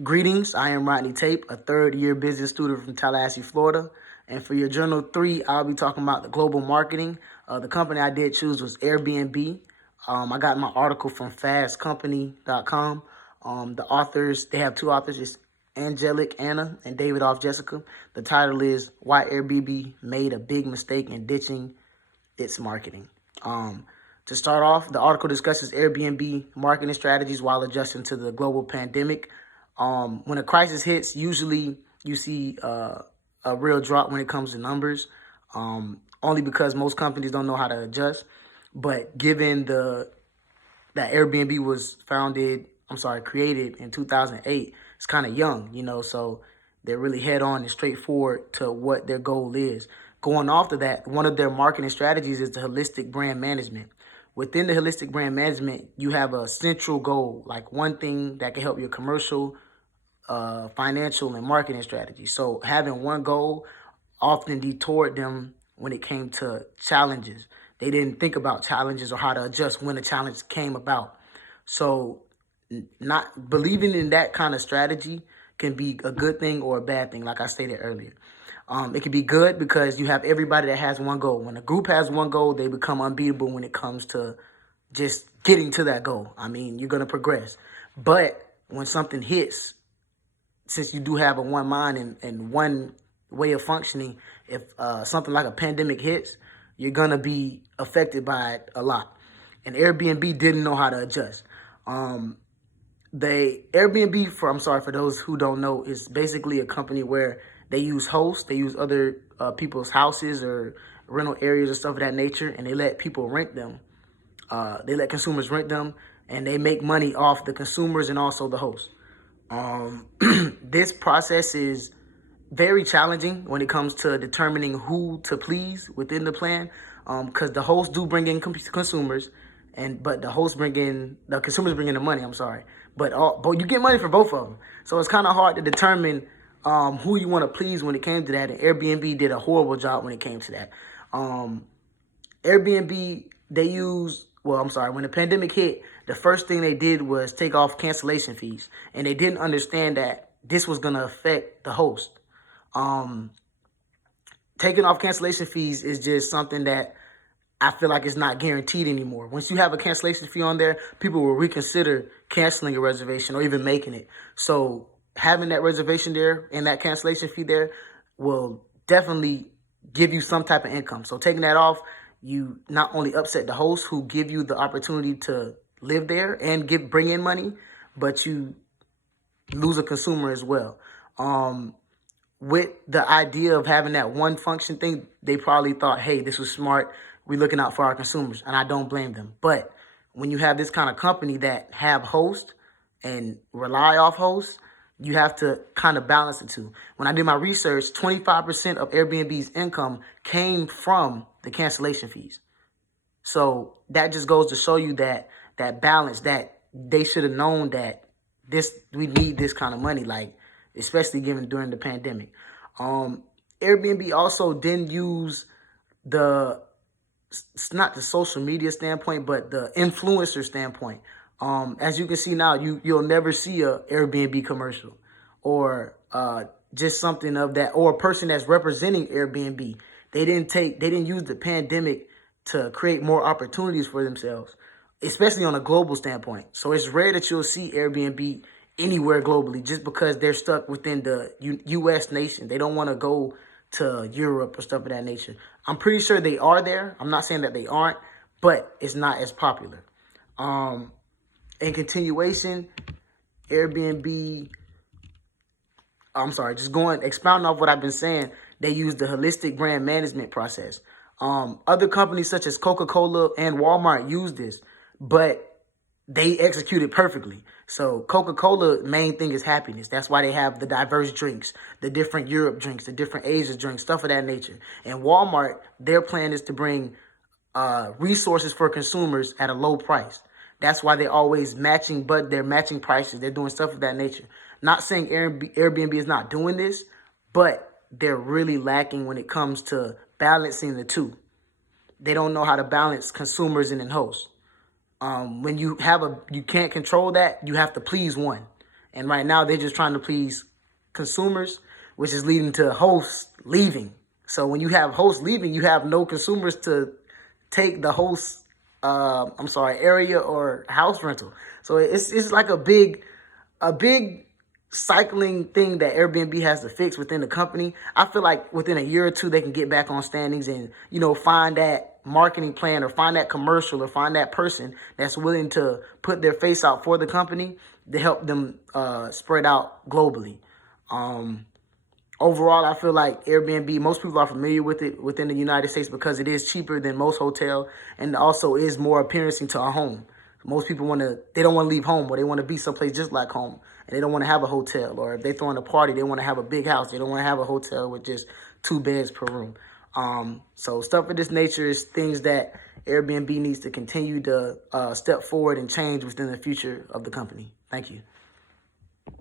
Greetings, I am Rodney Tape, a third-year business student from Tallahassee, Florida. And for your Journal 3, I'll be talking about the global marketing. The company I did choose was Airbnb. I got my article from fastcompany.com. The authors, they have two authors, it's Angelic Anna and David Off Jessica. The title is Why Airbnb Made a Big Mistake in Ditching Its Marketing. To start off, the article discusses Airbnb marketing strategies while adjusting to the global pandemic. When a crisis hits, usually you see a real drop when it comes to numbers, only because most companies don't know how to adjust. But given that Airbnb was created in 2008, it's kind of young, so they're really head on and straightforward to what their goal is. Going off of that, one of their marketing strategies is the holistic brand management. Within the holistic brand management, you have a central goal, like one thing that can help your commercial, financial, and marketing strategy. So having one goal often detoured them when it came to challenges. They didn't think about challenges or how to adjust when a challenge came about. So not believing in that kind of strategy can be a good thing or a bad thing, like I stated earlier. It can be good because you have everybody that has one goal. When a group has one goal, they become unbeatable when it comes to just getting to that goal. I mean, you're going to progress. But when something hits, since you do have a one mind and one way of functioning, if something like a pandemic hits, you're going to be affected by it a lot. And Airbnb didn't know how to adjust. Airbnb, for those who don't know, is basically a company where they use hosts, they use other people's houses or rental areas or stuff of that nature, and they let people rent them. They let consumers rent them, and they make money off the consumers and also the hosts. This process is very challenging when it comes to determining who to please within the plan, because the hosts do bring in consumers, but the consumers bring in the money. But you get money for both of them, so it's kind of hard to determine who you want to please when it came to that. And Airbnb did a horrible job when it came to that. Airbnb, when the pandemic hit, the first thing they did was take off cancellation fees, and they didn't understand that this was going to affect the host. Taking off cancellation fees is just something that I feel like it's not guaranteed anymore. Once you have a cancellation fee on there, people will reconsider canceling a reservation or even making it. So having that reservation there and that cancellation fee there will definitely give you some type of income. So taking that off, you not only upset the hosts who give you the opportunity to live there and bring in money, but you lose a consumer as well. With the idea of having that one function thing, they probably thought, hey, this was smart. We're looking out for our consumers, and I don't blame them. But when you have this kind of company that have hosts and rely off hosts, you have to kind of balance the two. When I did my research, 25% of Airbnb's income came from the cancellation fees. So that just goes to show you that balance, that they should have known that we need this kind of money, like especially given during the pandemic. Airbnb also didn't use not the social media standpoint, but the influencer standpoint. As you can see now, you'll never see a Airbnb commercial or just something of that, or a person that's representing Airbnb. They didn't use the pandemic to create more opportunities for themselves, especially on a global standpoint. So it's rare that you'll see Airbnb anywhere globally just because they're stuck within the U.S. nation. They don't want to go to Europe or stuff of that nature. I'm pretty sure they are there. I'm not saying that they aren't, but it's not as popular. In continuation, Airbnb, expounding off what I've been saying, they use the holistic brand management process. Other companies such as Coca-Cola and Walmart use this, but they execute it perfectly. So Coca-Cola main thing is happiness. That's why they have the diverse drinks, the different Europe drinks, the different Asia drinks, stuff of that nature. And Walmart, their plan is to bring resources for consumers at a low price. That's why they're always they're matching prices. They're doing stuff of that nature. Not saying Airbnb is not doing this, but they're really lacking when it comes to balancing the two. They don't know how to balance consumers and then hosts. When you can't control that, you have to please one. And right now they're just trying to please consumers, which is leading to hosts leaving. So when you have hosts leaving, you have no consumers to take the host, area or house rental. So it's like a big cycling thing that Airbnb has to fix within the company. I feel like within a year or two, they can get back on standings and, find that marketing plan or find that commercial or find that person that's willing to put their face out for the company to help them spread out globally. Overall, I feel like Airbnb, most people are familiar with it within the United States because it is cheaper than most hotel and also is more appearancing to a home. Most people they don't want to leave home, or they want to be someplace just like home, and they don't want to have a hotel. Or if they're throwing a party, they want to have a big house. They don't want to have a hotel with just 2 beds per room. So stuff of this nature is things that Airbnb needs to continue to step forward and change within the future of the company. Thank you.